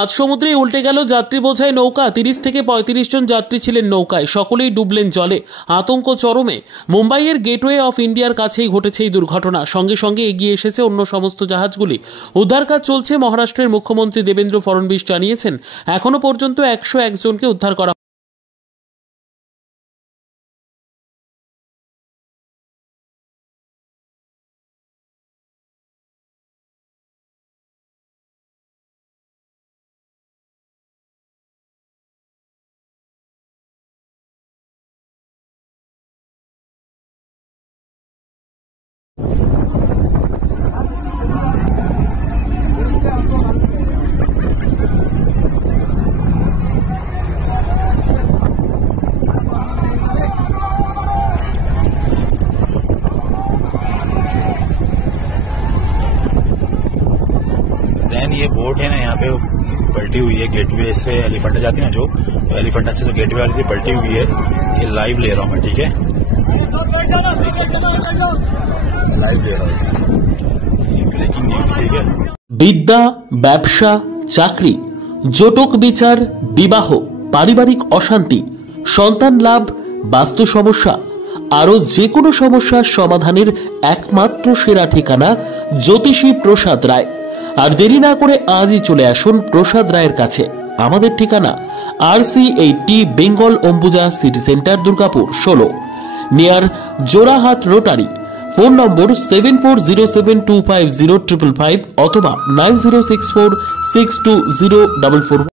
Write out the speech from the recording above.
আজ সমুদ্রে উল্টে গেল যাত্রী বোঝাই নৌকা। 30 থেকে 35 জন যাত্রী ছিলেন নৌকায়, সকলেই ডুবলেন জলে। আতঙ্ক চরমে। মুম্বাইয়ের গেটওয়ে অফ ইন্ডিয়ার কাছেই ঘটেছে এই দুর্ঘটনা। সঙ্গে সঙ্গে এগিয়ে এসেছে অন্য সমস্ত জাহাজগুলি। উদ্ধার কাজ চলছে। মহারাষ্ট্রের মুখ্যমন্ত্রী দেবেন্দ্র ফড়নবিস জানিয়েছেন, এখনো পর্যন্ত 101 জনকে উদ্ধার করা। ये बोट है ना, यहाँ पे पलटी हुई है। गेटवे से एलिफेंटा जाती है ना, जो एलिफेंटा से जो गेटवे वाली थी पलटी हुई है। ये लाइव ले रहा हूँ मैं, ठीक है, लाइव ले रहा हूँ, ब्रेकिंग न्यूज, ठीक है। বিদ্যা, ব্যবসা, চাকরি, জটক বিচার, বিবাহ, পারিবারিক অশান্তি, সন্তান লাভ, বাস্তু সমস্যা, আরো যে কোনো সমস্যার সমাধানের একমাত্র সেরা ঠিকানা জ্যোতিষী প্রসাদ রায়। আর দেরি না করে আজই চলে আসুন প্রসাদ রায়ের কাছে। আমাদের ঠিকানা RC80 Bengal Ambuja city centre, Durgapur 16, near Jorhat rotary. Phone নম্বর 7407250555 অথবা 9064620444।